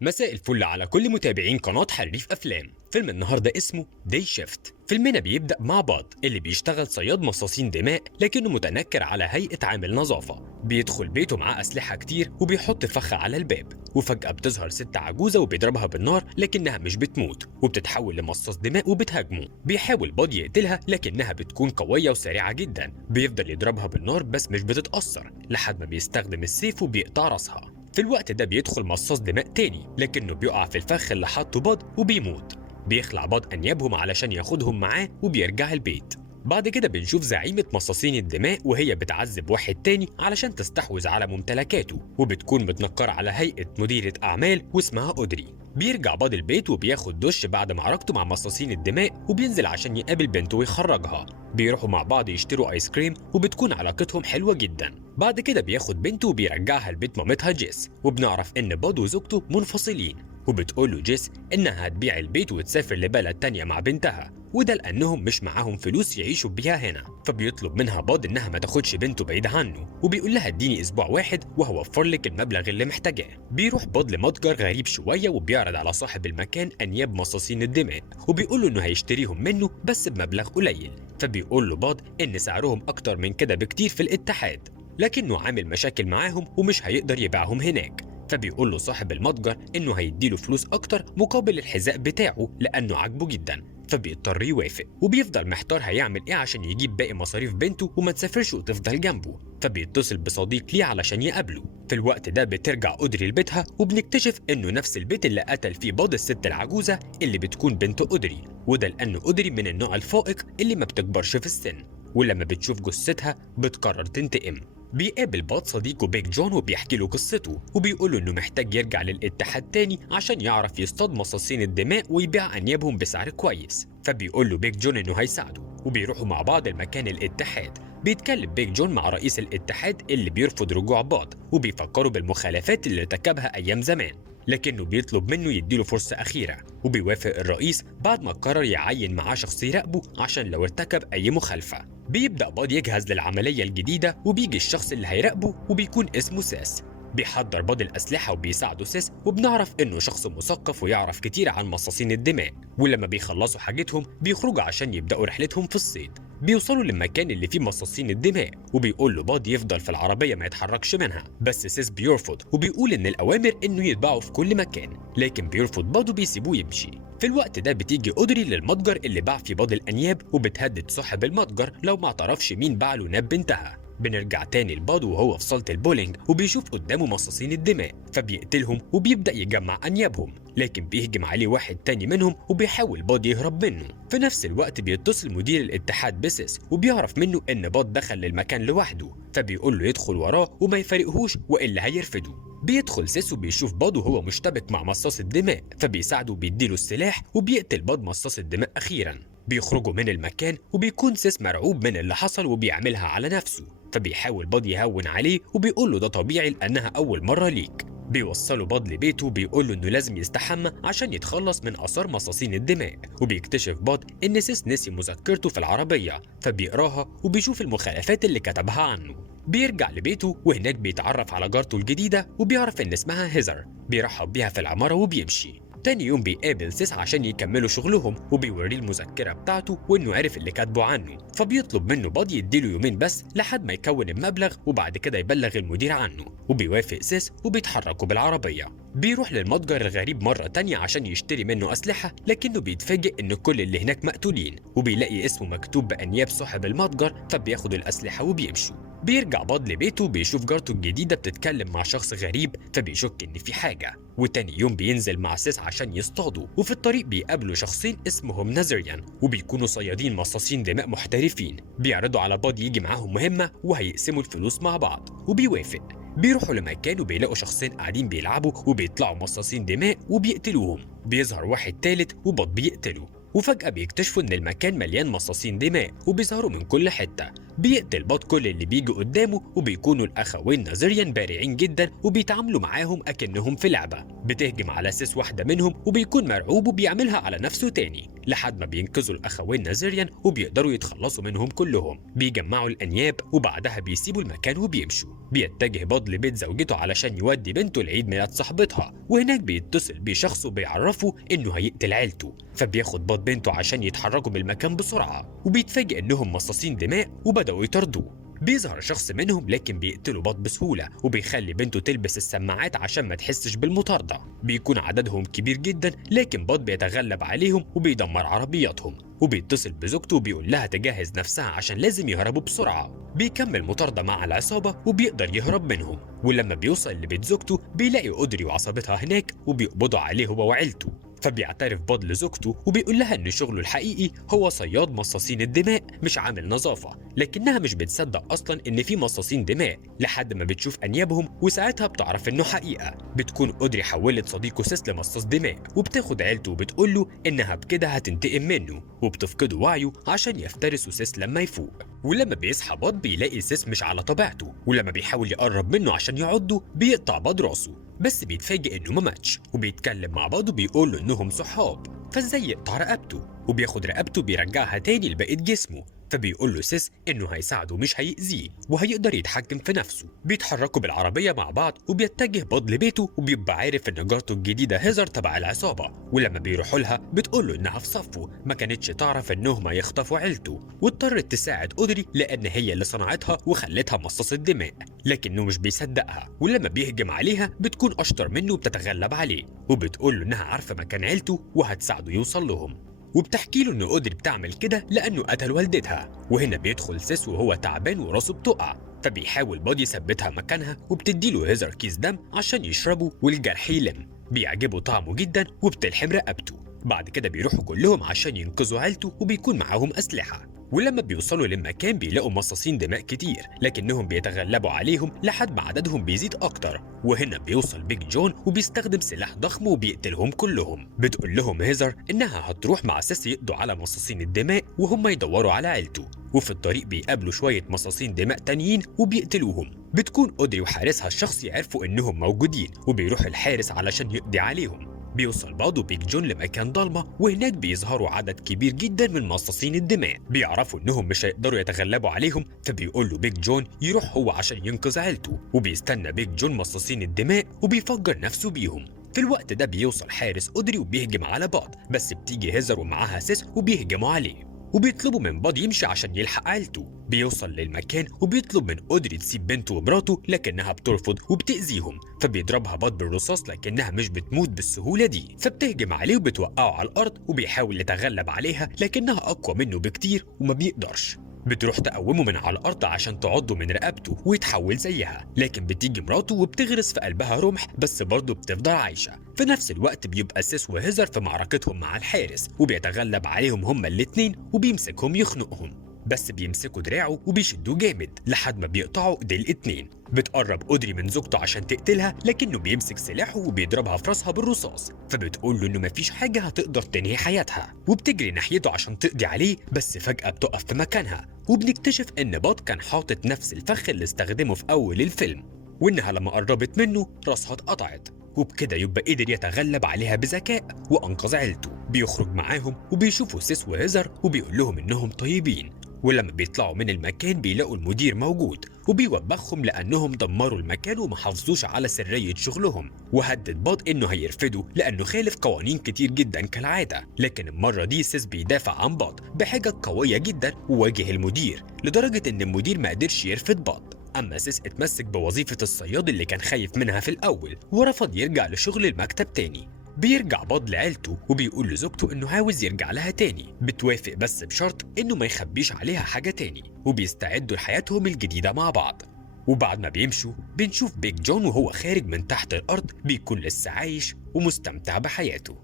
مساء الفل على كل متابعين قناة حريف أفلام. فيلم النهاردة اسمه داي شيفت. فيلمنا بيبدأ مع باد اللي بيشتغل صياد مصاصين دماء لكنه متنكر على هيئة عامل نظافة. بيدخل بيته معاه أسلحة كتير وبيحط فخ على الباب، وفجأة بتظهر ست عجوزة وبيضربها بالنار لكنها مش بتموت وبتتحول لمصاص دماء وبتهاجمه. بيحاول باد يقتلها لكنها بتكون قوية وسريعة جدا. بيفضل يضربها بالنار بس مش بتتأثر لحد ما بيستخدم السيف وبيقطع راسها. في الوقت ده بيدخل مصاص دماء تاني لكنه بيقع في الفخ اللي حطه باد وبيموت. بيخلع باد أنيابهم علشان ياخدهم معاه وبيرجع البيت. بعد كده بنشوف زعيمة مصاصين الدماء وهي بتعذب واحد تاني علشان تستحوذ على ممتلكاته، وبتكون متنكرة على هيئة مديرة أعمال واسمها أودري. بيرجع باد البيت وبياخد دش بعد معركته مع مصاصين الدماء وبينزل عشان يقابل بنته ويخرجها. بيروحوا مع بعض يشتروا آيس كريم وبتكون علاقتهم حلوة جدا. بعد كده بياخد بنته وبيرجعها لبيت مامتها جيس، وبنعرف إن باد وزوجته منفصلين، وبتقول له جيس إنها هتبيع البيت وتسافر لبلد تانية مع بنتها، وده لأنهم مش معاهم فلوس يعيشوا بيها هنا. فبيطلب منها باد إنها ما تاخدش بنته بعيد عنه، وبيقول لها اديني أسبوع واحد وهوفر لك المبلغ اللي محتاجاه. بيروح باد لمتجر غريب شوية وبيعرض على صاحب المكان أنياب مصاصين الدماء، وبيقول له إنه هيشتريهم منه بس بمبلغ قليل. فبيقول له باد إن سعرهم أكتر من كده بكتير في الاتحاد، لكنه عامل مشاكل معاهم ومش هيقدر يبيعهم هناك. فبيقول له صاحب المتجر انه هيديله فلوس اكتر مقابل الحذاء بتاعه لانه عاجبه جدا. فبيضطر يوافق، وبيفضل محتار هيعمل ايه عشان يجيب باقي مصاريف بنته وما تسافرش وتفضل جنبه. فبيتصل بصديق ليه علشان يقابله. في الوقت ده بترجع أودري لبيتها وبنكتشف انه نفس البيت اللي قتل فيه باد الست العجوزة اللي بتكون بنت أودري، وده لأن أودري من النوع الفائق اللي ما بتكبرش في السن، ولما بتشوف جثتها بتقرر تنتقم. بيقابل باد صديقه بيج جون وبيحكي له قصته، وبيقول له انه محتاج يرجع للاتحاد تاني عشان يعرف يصطاد مصاصين الدماء ويبيع انيابهم بسعر كويس. فبيقول له بيج جون انه هيساعده، وبيروحوا مع بعض المكان الاتحاد. بيتكلم بيج جون مع رئيس الاتحاد اللي بيرفض رجوع باد، وبيفكروا بالمخالفات اللي ارتكبها ايام زمان، لكنه بيطلب منه يديله فرصة أخيرة. وبيوافق الرئيس بعد ما قرر يعين معاه شخص يراقبه عشان لو ارتكب أي مخالفة. بيبدأ باد يجهز للعملية الجديدة، وبيجي الشخص اللي هيراقبه وبيكون اسمه سيس. بيحضر باد الأسلحة وبيساعده سيس، وبنعرف إنه شخص مثقف ويعرف كتير عن مصاصين الدماء. ولما بيخلصوا حاجتهم بيخرجوا عشان يبدأوا رحلتهم في الصيد. بيوصلوا للمكان اللي فيه مصاصين الدماء، وبيقول له باد يفضل في العربية ما يتحركش منها، بس سيس بيرفض وبيقول إن الأوامر إنه يتباعوا في كل مكان، لكن بيرفض باد وبيسيبوه يمشي. في الوقت ده بتيجي أودري للمتجر اللي باع فيه باد الأنياب، وبتهدد صاحب المتجر لو ما اعترفش مين باع له ناب بنتها. بنرجع تاني لباد وهو في صالة البولينج، وبيشوف قدامه مصاصين الدماء، فبيقتلهم وبيبدأ يجمع أنيابهم، لكن بيهجم عليه واحد تاني منهم وبيحاول باد يهرب منه. في نفس الوقت بيتصل مدير الاتحاد بسيس وبيعرف منه إن باد دخل للمكان لوحده، فبيقول له يدخل وراه وما يفارقهوش وإلا هيرفده. بيدخل سيس وبيشوف باد وهو مشتبك مع مصاص الدماء، فبيساعده وبيديله السلاح وبيقتل باد مصاص الدماء أخيرا. بيخرجوا من المكان وبيكون سيس مرعوب من اللي حصل وبيعملها على نفسه، فبيحاول باد يهون عليه وبيقول له ده طبيعي لأنها أول مرة ليك. بيوصلوا باد لبيته وبيقول له إنه لازم يستحمى عشان يتخلص من آثار مصاصين الدماء. وبيكتشف باد إن سيس نسي مذكرته في العربية، فبيقراها وبيشوف المخالفات اللي كتبها عنه. بيرجع لبيته وهناك بيتعرف على جارته الجديدة وبيعرف إن اسمها هيزر. بيرحب بيها في العمارة وبيمشي. تاني يوم بيقابل سيس عشان يكملوا شغلهم، وبيوريه المذكرة بتاعته وإنه عرف اللي كاتبه عنه. فبيطلب منه باد يديله يومين بس لحد ما يكون المبلغ، وبعد كده يبلغ المدير عنه. وبيوافق سيس وبيتحركوا بالعربية. بيروح للمتجر الغريب مرة تانية عشان يشتري منه أسلحة، لكنه بيتفاجئ إن كل اللي هناك مقتولين، وبيلاقي اسمه مكتوب بأنياب صاحب المتجر، فبياخد الأسلحة وبيمشوا. بيرجع باد لبيته بيشوف جارته الجديدة بتتكلم مع شخص غريب، فبيشك إن في حاجة. وتاني يوم بينزل مع سيس عشان يصطادوا، وفي الطريق بيقابلوا شخصين اسمهم نازريان، وبيكونوا صيادين مصاصين دماء محترفين. بيعرضوا على باد يجي معاهم مهمة وهيقسموا الفلوس مع بعض، وبيوافق. بيروحوا لمكان وبيلاقوا شخصين قاعدين بيلعبوا وبيطلعوا مصاصين دماء وبيقتلوهم. بيظهر واحد تالت وباد بيقتله، وفجأة بيكتشفوا إن المكان مليان مصاصين دماء وبيظهروا من كل حتة. بيقتل باد كل اللي بيجي قدامه، وبيكونوا الاخوين نازيريان بارعين جدا وبيتعاملوا معاهم اكنهم في لعبه. بتهجم على سيس واحده منهم وبيكون مرعوب وبيعملها على نفسه تاني لحد ما بينقذوا الاخوين نازيريان وبيقدروا يتخلصوا منهم كلهم. بيجمعوا الانياب وبعدها بيسيبوا المكان وبيمشوا. بيتجه باد لبيت زوجته علشان يودي بنته لعيد ميلاد صاحبتها، وهناك بيتصل بشخص وبيعرفه انه هيقتل عيلته. فبياخد باد بنته عشان يتحركوا من المكان بسرعه، وبيتفاجئ انهم مصاصين دماء وبداوا يطاردوه. بيظهر شخص منهم لكن بيقتلوا باد بسهوله، وبيخلي بنته تلبس السماعات عشان ما تحسش بالمطارده. بيكون عددهم كبير جدا لكن باد بيتغلب عليهم وبيدمر عربياتهم، وبيتصل بزوجته وبيقول لها تجهز نفسها عشان لازم يهربوا بسرعه. بيكمل مطارده مع العصابه وبيقدر يهرب منهم، ولما بيوصل لبيت زوجته بيلاقي اودري وعصابتها هناك وبيقبضوا عليه هو وعيلته. فبيعترف باد لزوجته وبيقول لها ان شغله الحقيقي هو صياد مصاصين الدماء مش عامل نظافه، لكنها مش بتصدق اصلا ان في مصاصين دماء لحد ما بتشوف انيابهم، وساعتها بتعرف انه حقيقه. بتكون اودري حولت صديقه سيس لمصاص دماء، وبتاخد عيلته وبتقول له انها بكده هتنتقم منه، وبتفقده وعيه عشان يفترسوا سيس لما يفوق. ولما بيصحى باد بيلاقي سيس مش على طبيعته، ولما بيحاول يقرب منه عشان يعضه بيقطع باد راسه، بس بيتفاجئ انه ما ماتش. وبيتكلم مع بعض وبيقول له انهم صحاب، فازاي يقطع رقبته، وبياخد رقبته بيرجعها تاني لبقية جسمه. فبيقول له سيس انه هيساعده مش هيأذيه وهيقدر يتحكم في نفسه. بيتحركوا بالعربيه مع بعض وبيتجه باد لبيته، وبيبقى عارف ان جارته الجديده هيزر تبع العصابه، ولما بيروحوا لها بتقول له انها في صفه، ما كانتش تعرف انهم هيخطفوا عيلته، واضطرت تساعد اودري لان هي اللي صنعتها وخلتها مصاصه دماء، لكنه مش بيصدقها. ولما بيهجم عليها بتكون اشطر منه وبتتغلب عليه، وبتقول له انها عارفه مكان عيلته وهتساعده يوصل لهم، وبتحكي له ان اودري بتعمل كده لانه قتل والدتها. وهنا بيدخل سيس وهو تعبان وراسه بتقع، فبيحاول باد يثبتها مكانها وبتديله هيزر كيس دم عشان يشربه والجرح يلم. بيعجبه طعمه جدا وبتلحم رقبته. بعد كده بيروحوا كلهم عشان ينقذوا عيلته وبيكون معاهم اسلحه. ولما بيوصلوا للمكان بيلاقوا مصاصين دماء كتير، لكنهم بيتغلبوا عليهم لحد ما عددهم بيزيد اكتر. وهنا بيوصل بيج جون وبيستخدم سلاح ضخم وبيقتلهم كلهم. بتقول لهم هيزر انها هتروح مع سيس يقضوا على مصاصين الدماء وهم يدوروا على عيلته، وفي الطريق بيقابلوا شويه مصاصين دماء تانيين وبيقتلوهم. بتكون اودري وحارسها الشخصي عرفوا انهم موجودين، وبيروح الحارس علشان يقضي عليهم. بيوصل بعض وبيج جون لمكان ضلمه، وهناك بيظهروا عدد كبير جدا من مصاصين الدماء. بيعرفوا انهم مش هيقدروا يتغلبوا عليهم، فبيقول له بيج جون يروح هو عشان ينقذ عيلته، وبيستنى بيج جون مصاصين الدماء وبيفجر نفسه بيهم. في الوقت ده بيوصل حارس اودري وبيهجم على باد، بس بتيجي هيزر ومعاها سيس وبيهجموا عليه، وبيطلبوا من باد يمشي عشان يلحق عيلته. بيوصل للمكان وبيطلب من اودري تسيب بنته ومراته، لكنها بترفض وبتأذيهم. فبيضربها باد بالرصاص لكنها مش بتموت بالسهولة دي، فبتهجم عليه وبتوقعه على الأرض، وبيحاول يتغلب عليها لكنها أقوى منه بكتير وما بيقدرش. بتروح تقومه من على الأرض عشان تعضه من رقبته ويتحول زيها، لكن بتيجي مراته وبتغرس في قلبها رمح، بس برضه بتفضل عايشة. في نفس الوقت بيبقى سيس وهيزر في معركتهم مع الحارس، وبيتغلب عليهم هما الاتنين وبيمسكهم يخنقهم، بس بيمسكوا دراعه وبيشدوه جامد لحد ما بيقطعوا ايديه الاتنين. بتقرب اودري من زوجته عشان تقتلها، لكنه بيمسك سلاحه وبيضربها في راسها بالرصاص، فبتقول له انه مفيش حاجه هتقدر تنهي حياتها، وبتجري ناحيته عشان تقضي عليه، بس فجاه بتقف في مكانها. وبنكتشف ان باد كان حاطط نفس الفخ اللي استخدمه في اول الفيلم، وانها لما قربت منه راسها اتقطعت، وبكده يبقى قدر يتغلب عليها بذكاء وانقذ عيلته. بيخرج معاهم وبيشوفوا سيس وهيزر وبيقول لهم انهم طيبين. ولما بيطلعوا من المكان بيلاقوا المدير موجود وبيوبخهم لانهم دمروا المكان وما حافظوش على سريه شغلهم، وهدد باد انه هيرفدوا لانه خالف قوانين كتير جدا كالعاده. لكن المره دي سيس بيدافع عن باد بحجج قويه جدا وواجه المدير، لدرجه ان المدير ما قدرش يرفد باد. اما سيس اتمسك بوظيفه الصياد اللي كان خايف منها في الاول، ورفض يرجع لشغل المكتب تاني. بيرجع باد لعيلته وبيقول لزوجته انه عاوز يرجع لها تاني، بتوافق بس بشرط انه ما يخبيش عليها حاجه تاني، وبيستعدوا لحياتهم الجديده مع بعض. وبعد ما بيمشوا بنشوف بيج جون وهو خارج من تحت الارض، بيكون لسه عايش ومستمتع بحياته.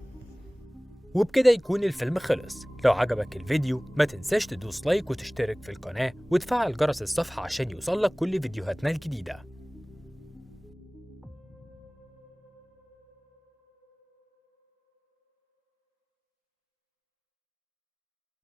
وبكده يكون الفيلم خلص. لو عجبك الفيديو ما تنساش تدوس لايك وتشترك في القناه وتفعل جرس الصفحه عشان يوصلك كل فيديوهاتنا الجديده.